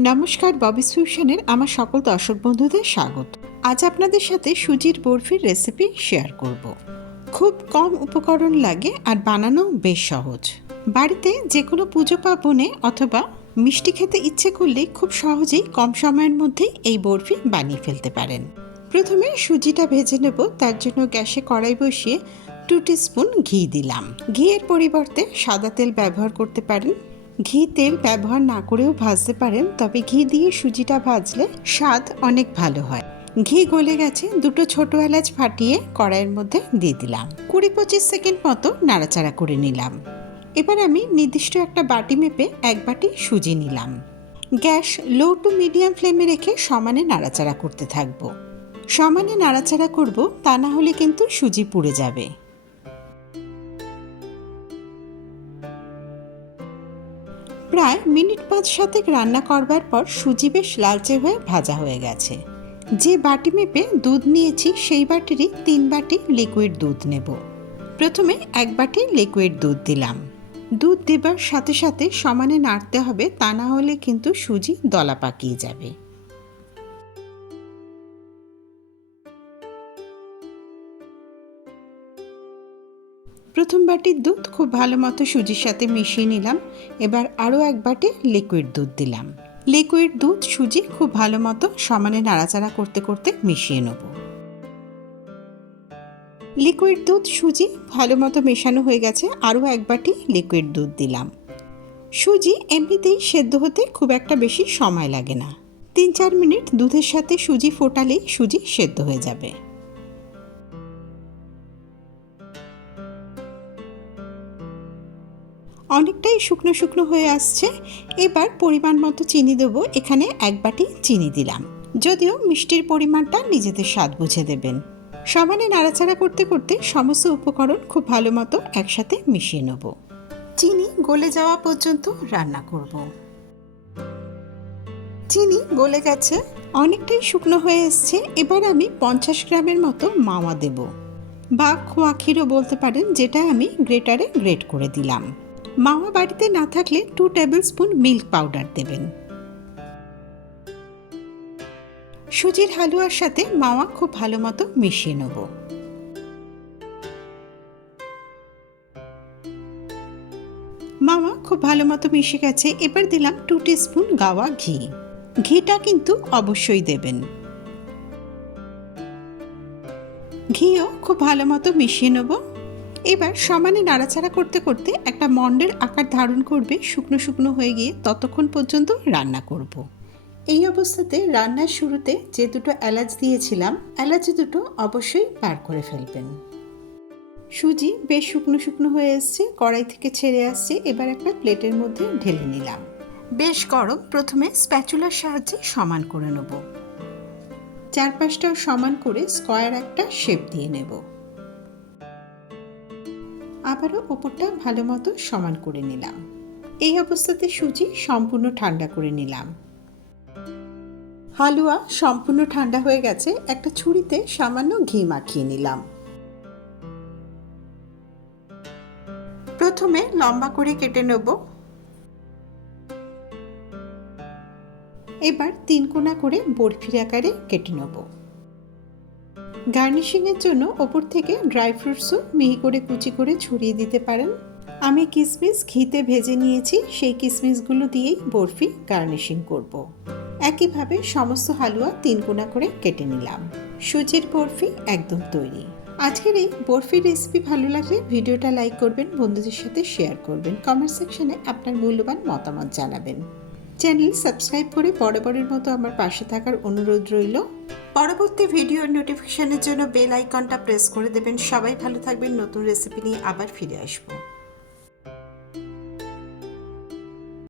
নমস্কার, ববি ফিউশনের আমার সকল দর্শক বন্ধুদের স্বাগত। আজ আপনাদের সাথে সুজির বরফির রেসিপি শেয়ার করব। খুব কম উপকরণ লাগে আর বানানো বেশ সহজ। বাড়িতে যে কোনো পুজো পার্বণে অথবা মিষ্টি খেতে ইচ্ছে করলে খুব সহজেই কম সময়ের মধ্যেই এই বরফি বানিয়ে ফেলতে পারেন। প্রথমে সুজিটা ভেজে নেব, তার জন্য গ্যাসে কড়াই বসিয়ে টু স্পুন ঘি দিলাম। ঘিয়ের পরিবর্তে সাদা তেল ব্যবহার করতে পারেন। ঘি তেল ব্যবহার না করেও ভাজতে পারেন, তবে ঘি দিয়ে সুজিটা ভাজলে স্বাদ অনেক ভালো হয়। ঘি গলে গেছে, দুটো ছোট এলাচ ফাটিয়ে কড়াইয়ের মধ্যে দিয়ে দিলাম। কুড়ি পঁচিশ সেকেন্ড মতো নাড়াচাড়া করে নিলাম। এবার আমি নির্দিষ্ট একটা বাটি মেপে এক বাটি সুজি নিলাম। গ্যাস লো টু মিডিয়াম ফ্লেমে রেখে সমানে নাড়াচাড়া করতে থাকব। সমানে নাড়াচাড়া করব, তা না হলে কিন্তু সুজি পুড়ে যাবে। প্রায় মিনিট পাঁচ সাতেক রান্না করবার পর সুজি বেশ লালচে হয়ে ভাজা হয়ে গেছে। যে বাটি মেপে দুধ নিয়েছি, সেই বাটিরই তিন বাটি লিকুইড দুধ নেব। প্রথমে এক বাটি লিকুইড দুধ দিলাম। দুধ দেবার সাথে সাথে সমানে নাড়তে হবে, তা না হলে কিন্তু সুজি দলা পাকিয়ে যাবে। প্রথম বাটির দুধ খুব ভালো মতো সুজির সাথে মিশিয়ে নিলাম। এবার আরও এক বাটি লিকুইড দুধ দিলাম। লিকুইড দুধ, সুজি খুব ভালো মতো সমানে নাড়াচাড়া করতে করতে মিশিয়ে নেব। লিকুইড দুধ, সুজি ভালো মতো মেশানো হয়ে গেছে। আরও এক বাটি লিকুইড দুধ দিলাম। সুজি এমনিতেই সেদ্ধ হতে খুব একটা বেশি সময় লাগে না। তিন চার মিনিট দুধের সাথে সুজি ফোটালেই সুজি সেদ্ধ হয়ে যাবে। অনেকটাই শুকনো শুকনো হয়ে আসছে। এবার পরিমাণ মতো চিনি দেবো। এখানে এক বাটি চিনি দিলাম। যদিও মিষ্টির পরিমাণটা নিজেদের স্বাদ বুঝে দেবেন। সমানে নাড়াচাড়া করতে করতে সমস্ত উপকরণ খুব ভালো মতো একসাথে মিশিয়ে নেব। চিনি গলে যাওয়া পর্যন্ত রান্না করব। চিনি গলে গেছে। অনেকটাই শুকনো হয়ে এসছে। এবার আমি পঞ্চাশ গ্রামের মতো মাওয়া দেব। বা খোয়া ক্ষীরও বলতে পারেন, যেটা আমি গ্রেটারে গ্রেট করে দিলাম। মাওয়া বাড়িতে না থাকলে two tablespoon milk powder দেবেন। সুজির হালুয়ার সাথে মাওয়া খুব ভালো মতো মিশিয়ে নেব। মাওয়া খুব ভালো মতো মিশে গেছে, এবার দিলাম টু স্পুন গাওয়া ঘি। ঘিটা কিন্তু অবশ্যই দেবেন। ঘিও খুব ভালো মতো মিশিয়ে নেব। এবার সমানে নাড়াচাড়া করতে করতে একটা মন্ডের আকার ধারণ করবে শুকনো শুকনো হয়ে গিয়ে ততক্ষণ পর্যন্ত রান্না করব। এই অবস্থাতে রান্নার শুরুতে যে দুটো এলাচ দিয়েছিলাম, এলাচ দুটো অবশ্যই বার করে ফেলবেন। সুজি বেশ শুকনো শুকনো হয়ে এসছে, কড়াই থেকে ছেড়ে আসছে, এবার একটা প্লেটের মধ্যে ঢেলে নিলাম। বেশ গরম, প্রথমে স্প্যাচুলার সাহায্যে সমান করে নেব। চারপাশটাও সমান করে স্কোয়ার একটা শেপ দিয়ে নেব। আবারও ওপরটা ভালো মতো সমান করে নিলাম। এই অবস্থাতে সুজি সম্পূর্ণ ঠান্ডা করে নিলাম। হালুয়া সম্পূর্ণ ঠান্ডা হয়ে গেছে, একটা ছুরিতে সামান্য ঘি মাখিয়ে নিলাম। প্রথমে লম্বা করে কেটে নেব। এবার তিন কোনা করে বরফির আকারে কেটে নেব। গার্নিশিংয়ের জন্য ওপর থেকে ড্রাই ফ্রুটসও মিহি করে কুচি করে ছড়িয়ে দিতে পারেন। আমি কিসমিস ঘিতে ভেজে নিয়েছি, সেই কিসমিসগুলো দিয়েই বরফি গার্নিশিং করব। একইভাবে সমস্ত হালুয়া তিন কোনা করে কেটে নিলাম। সুজির বরফি একদম তৈরি। আজকের এই বরফি রেসিপি ভালো লাগলে ভিডিওটা লাইক করবেন, বন্ধুদের সাথে শেয়ার করবেন। কমেন্ট সেকশনে আপনার মূল্যবান মতামত জানাবেন। চ্যানেল সাবস্ক্রাইব করে বরাবরের মতো আমার পাশে থাকার অনুরোধ রইল। পরবর্তী ভিডিও নোটিফিকেশনের জন্য বেল আইকনটা প্রেস করে দেবেন। সবাই ভালো থাকবেন। নতুন রেসিপি নিয়ে আবার ফিরে আসব।